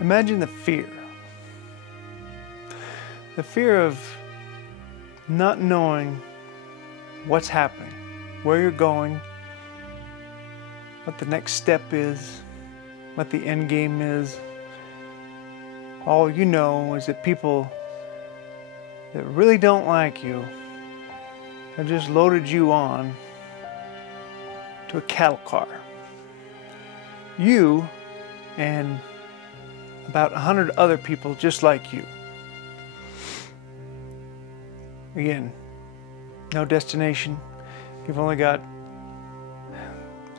Imagine the fear. The fear of not knowing what's happening, where you're going, what the next step is, what the end game is. All you know is that people that really don't like you have just loaded you on to a cattle car. You and about 100 other people just like you. Again, no destination. You've only got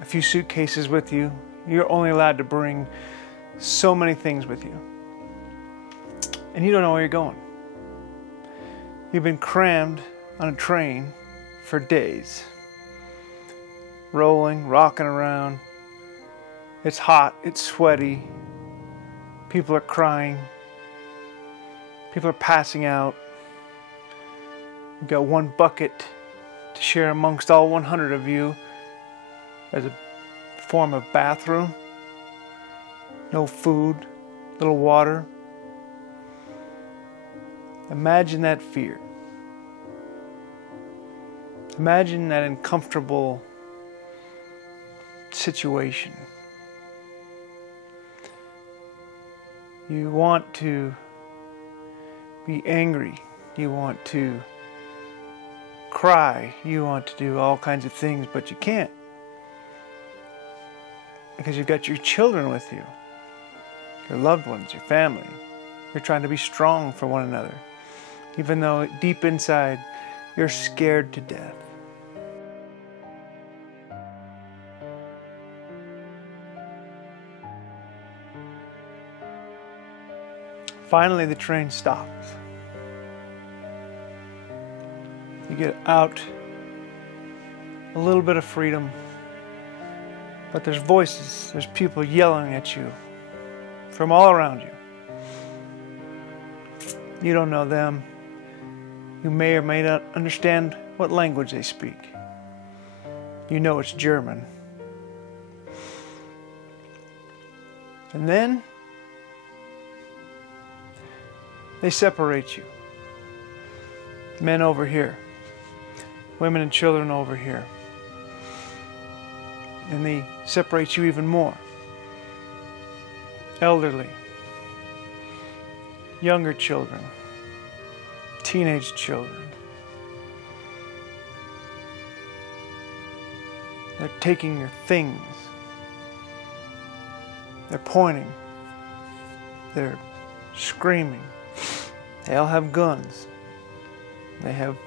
a few suitcases with you. You're only allowed to bring so many things with you. And you don't know where you're going. You've been crammed on a train for days. Rolling, rocking around. It's hot, it's sweaty. People are crying. People are passing out. You've got one bucket to share amongst all 100 of you as a form of bathroom. No food, little water. Imagine that fear. Imagine that uncomfortable situation. You want to be angry. You want to cry. You want to do all kinds of things, but you can't. Because you've got your children with you. Your loved ones, your family. You're trying to be strong for one another. Even though deep inside, you're scared to death. Finally, the train stops. You get out, a little bit of freedom, but there's voices, there's people yelling at you from all around you. You don't know them. You may or may not understand what language they speak. You know it's German. And then they separate you. Men over here, women and children over here. And they separate you even more. Elderly, younger children, teenage children. They're taking your things. They're pointing. They're screaming. They all have guns. They have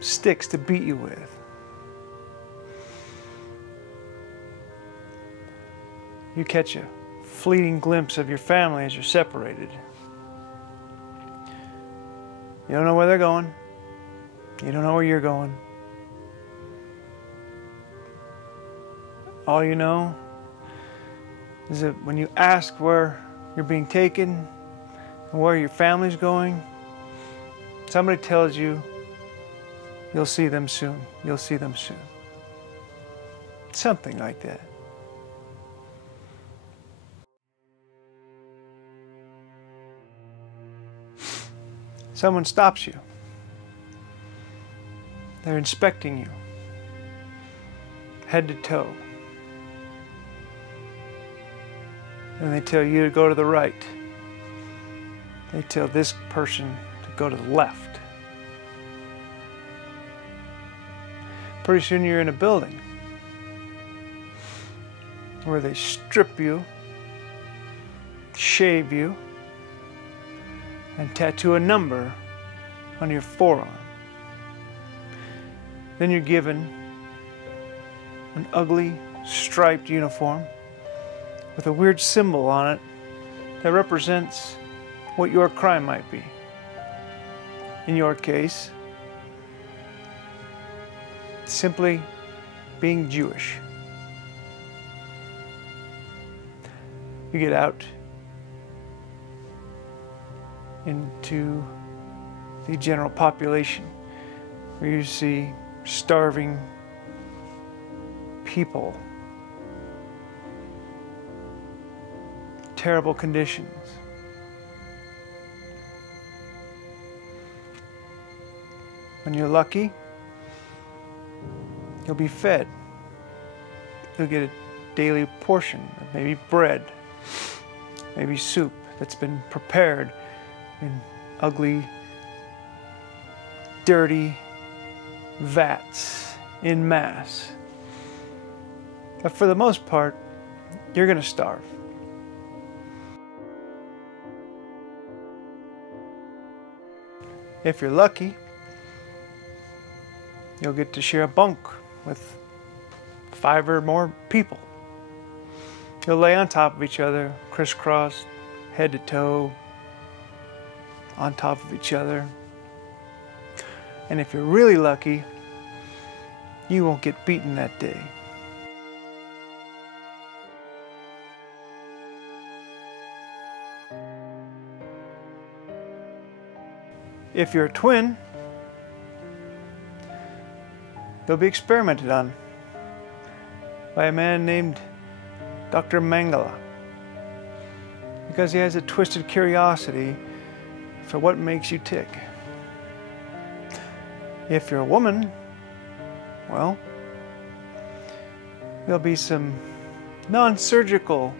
sticks to beat you with. You catch a fleeting glimpse of your family as you're separated. You don't know where they're going. You don't know where you're going. All you know is that when you ask where you're being taken and where your family's going, somebody tells you, you'll see them soon. You'll see them soon. Something like that. Someone stops you. They're inspecting you, head to toe. And they tell you to go to the right. They tell this person to go to the left. Pretty soon you're in a building where they strip you, shave you, and tattoo a number on your forearm. Then you're given an ugly striped uniform with a weird symbol on it that represents what your crime might be. In your case, simply being Jewish. You get out into the general population where you see starving people, terrible conditions. When you're lucky, you'll be fed. You'll get a daily portion of maybe bread, maybe soup that's been prepared in ugly, dirty vats in mass. But for the most part, you're going to starve. If you're lucky, you'll get to share a bunk with 5 or more people. You'll lay on top of each other, crisscross, head to toe, on top of each other. And if you're really lucky, you won't get beaten that day. If you're a twin, you'll be experimented on by a man named Dr. Mengele, because he has a twisted curiosity for what makes you tick. If you're a woman, well, there'll be some non-surgical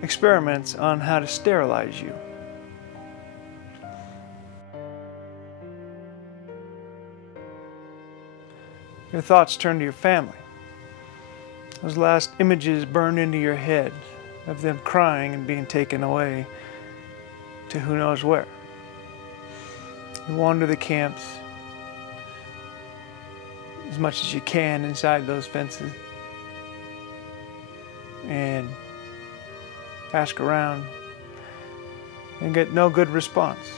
experiments on how to sterilize you. Your thoughts turn to your family. Those last images burn into your head of them crying and being taken away to who knows where. You wander the camps as much as you can inside those fences and ask around and get no good response.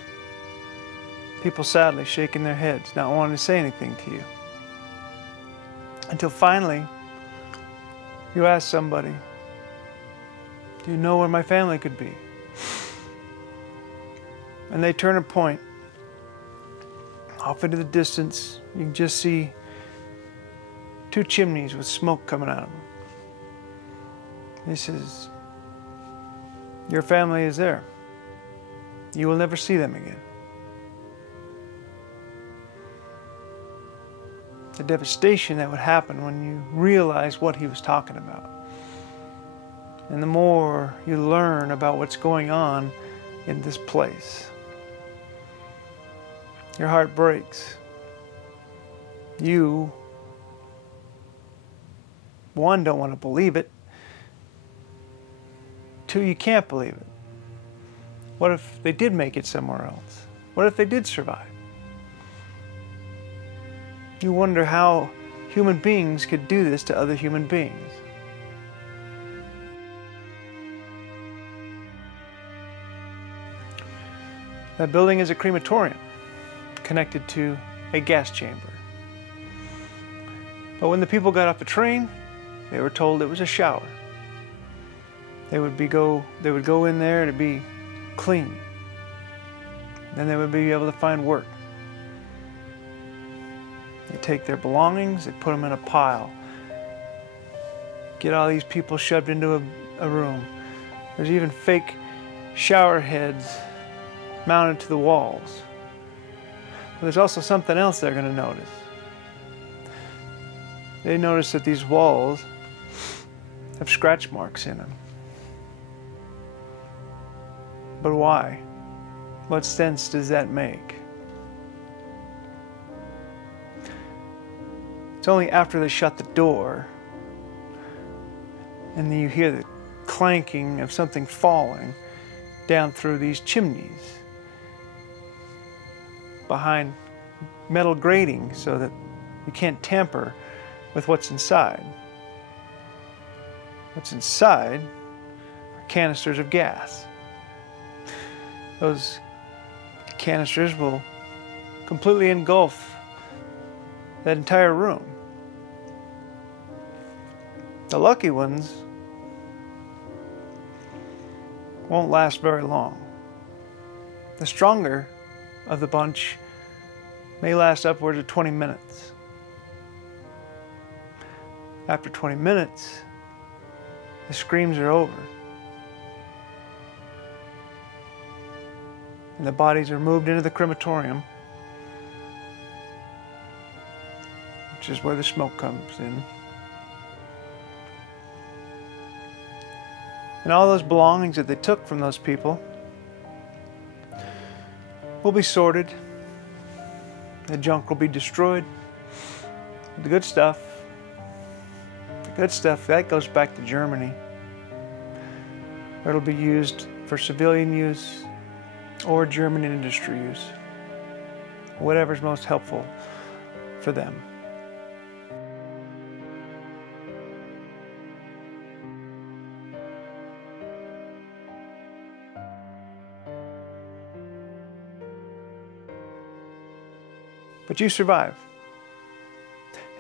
People sadly shaking their heads, not wanting to say anything to you. Until finally, you ask somebody, do you know where my family could be? And they turn and point. Off into the distance, you can just see 2 chimneys with smoke coming out of them. He says, your family is there. You will never see them again. The devastation that would happen when you realize what he was talking about. And the more you learn about what's going on in this place, your heart breaks. You, one, don't want to believe it. 2, you can't believe it. What if they did make it somewhere else? What if they did survive? You wonder how human beings could do this to other human beings. That building is a crematorium connected to a gas chamber. But when the people got off the train, they were told it was a shower. They would go in there to be clean. Then they would be able to find work. They take their belongings, they put them in a pile. Get all these people shoved into a room. There's even fake shower heads mounted to the walls. But there's also something else they're going to notice. They notice that these walls have scratch marks in them. But why? What sense does that make? It's only after they shut the door and then you hear the clanking of something falling down through these chimneys behind metal grating so that you can't tamper with what's inside. What's inside are canisters of gas. Those canisters will completely engulf that entire room. The lucky ones won't last very long. The stronger of the bunch may last upwards of 20 minutes. After 20 minutes, the screams are over. and the bodies are moved into the crematorium, which is where the smoke comes in. And all those belongings that they took from those people will be sorted. The junk will be destroyed. The good stuff, that goes back to Germany, where it'll be used for civilian use or German industry use, whatever's most helpful for them. But you survive.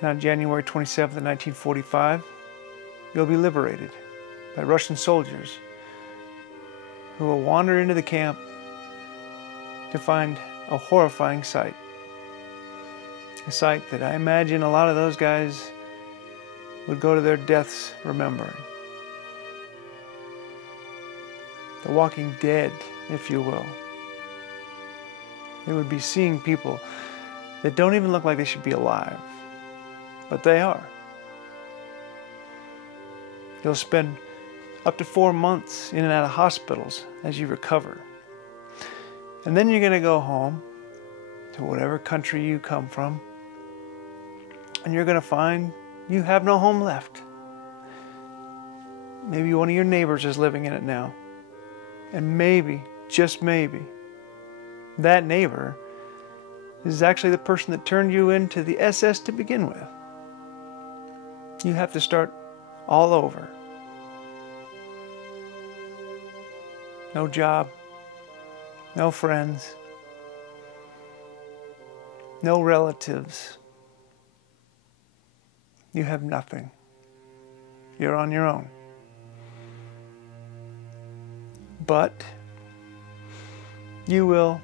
And on January 27th, 1945, you'll be liberated by Russian soldiers who will wander into the camp to find a horrifying sight. A sight that I imagine a lot of those guys would go to their deaths remembering. The Walking Dead, if you will. They would be seeing people that don't even look like they should be alive, but they are. You'll spend up to 4 months in and out of hospitals as you recover. And then you're going to go home to whatever country you come from, and you're going to find you have no home left. Maybe one of your neighbors is living in it now. And maybe, just maybe, that neighbor is actually the person that turned you into the SS to begin with. You have to start all over. No job, no friends, no relatives. You have nothing. You're on your own. But you will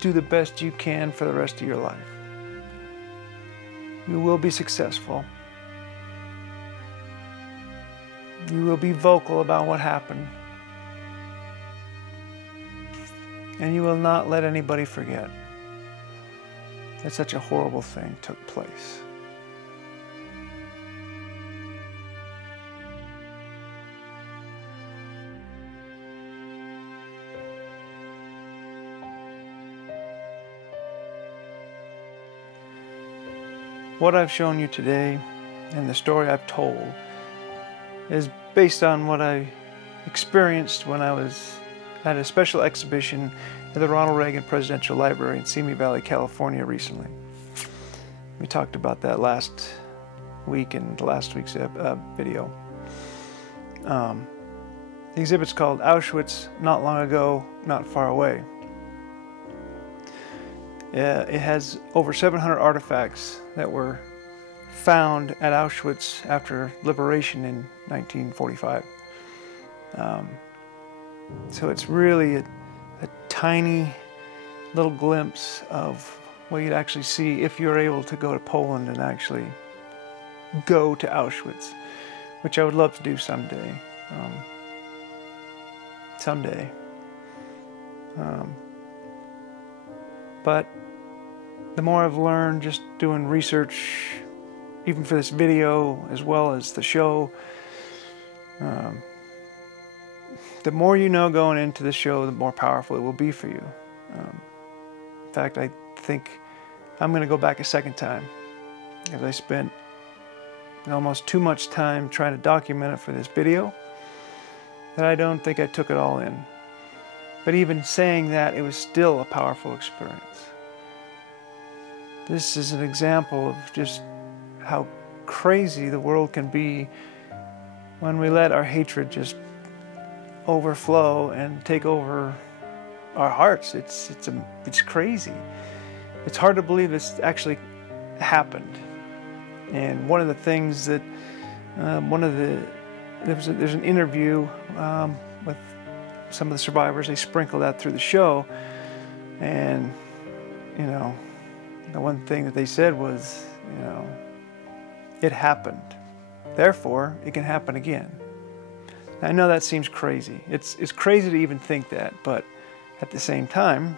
do the best you can for the rest of your life. You will be successful. You will be vocal about what happened. And you will not let anybody forget that such a horrible thing took place. What I've shown you today and the story I've told is based on what I experienced when I was at a special exhibition at the Ronald Reagan Presidential Library in Simi Valley, California recently. We talked about that last week in last week's video. The exhibit's called Auschwitz, Not Long Ago, Not Far Away. It has over 700 artifacts that were found at Auschwitz after liberation in 1945. So it's really a tiny little glimpse of what you'd actually see if you're able to go to Poland and actually go to Auschwitz, which I would love to do someday. But the more I've learned just doing research, even for this video as well as the show, the more you know going into the show, the more powerful it will be for you. In fact, I think I'm going to go back a second time, because I spent almost too much time trying to document it for this video that I don't think I took it all in. But even saying that, it was still a powerful experience. This is an example of just how crazy the world can be when we let our hatred just overflow and take over our hearts. It's crazy. It's hard to believe this actually happened. And one of the things that there's an interview with some of the survivors. They sprinkled that through the show, and the one thing that they said was, it happened, therefore it can happen again. I know that seems crazy. It's crazy to even think that, but at the same time,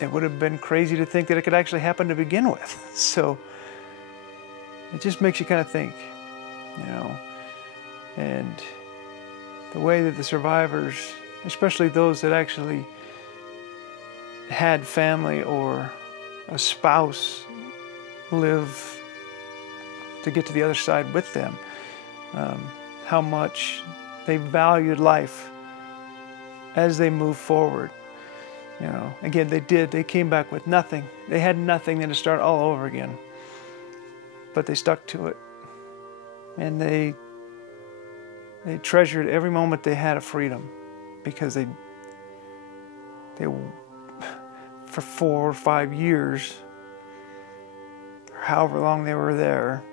it would have been crazy to think that it could actually happen to begin with. So it just makes you kind of think, you know, and the way that the survivors, especially those that actually had family or a spouse live to get to the other side with them, how much they valued life as they moved forward. You know, again, they came back with nothing. They had nothing, then to start all over again. But they stuck to it. And they treasured every moment they had of freedom, because they for 4 or 5 years, or however long they were there,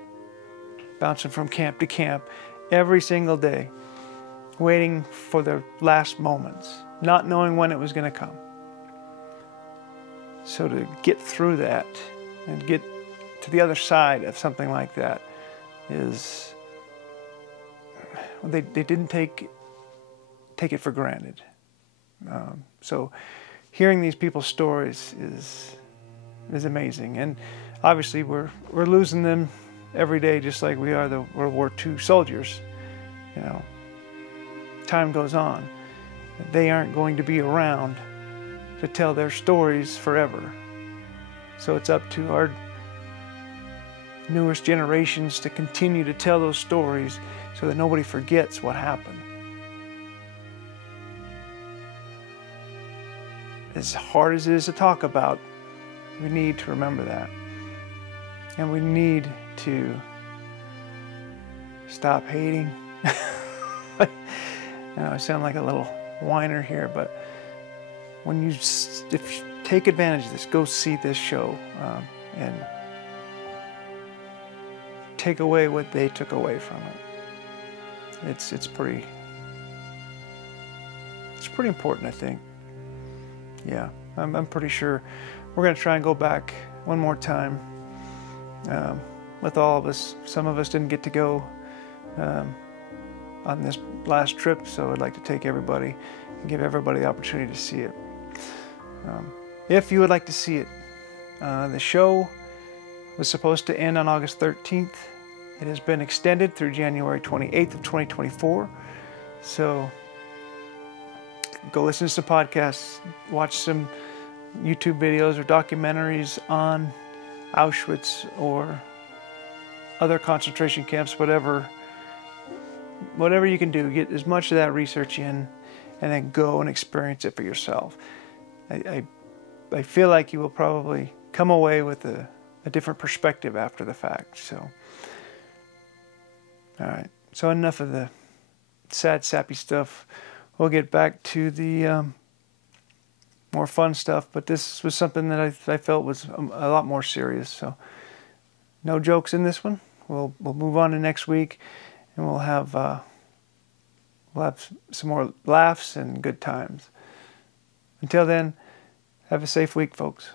bouncing from camp to camp, every single day, waiting for their last moments, not knowing when it was going to come. So to get through that and get to the other side of something like that is, they didn't take it for granted. So hearing these people's stories is amazing. And obviously we're losing them every day, just like we are the World War II soldiers. You know, time goes on. They aren't going to be around to tell their stories forever. So it's up to our newest generations to continue to tell those stories so that nobody forgets what happened. As hard as it is to talk about, we need to remember that. And we need to stop hating. I sound like a little whiner here, but if you take advantage of this, go see this show and take away what they took away from it. It's pretty important, I think. Yeah, I'm pretty sure we're going to try and go back one more time with all of us. Some of us didn't get to go on this last trip, so I'd like to take everybody and give everybody the opportunity to see it. If you would like to see it, the show was supposed to end on August 13th. It has been extended through January 28th of 2024. So go listen to some podcasts, watch some YouTube videos or documentaries on Auschwitz or other concentration camps, whatever you can do. Get as much of that research in, and then go and experience it for yourself. I feel like you will probably come away with a different perspective after the fact. So, all right. So enough of the sad, sappy stuff. We'll get back to the more fun stuff. But this was something that I felt was a lot more serious. So, no jokes in this one. We'll move on to next week, and we'll have some more laughs and good times. Until then, have a safe week, folks.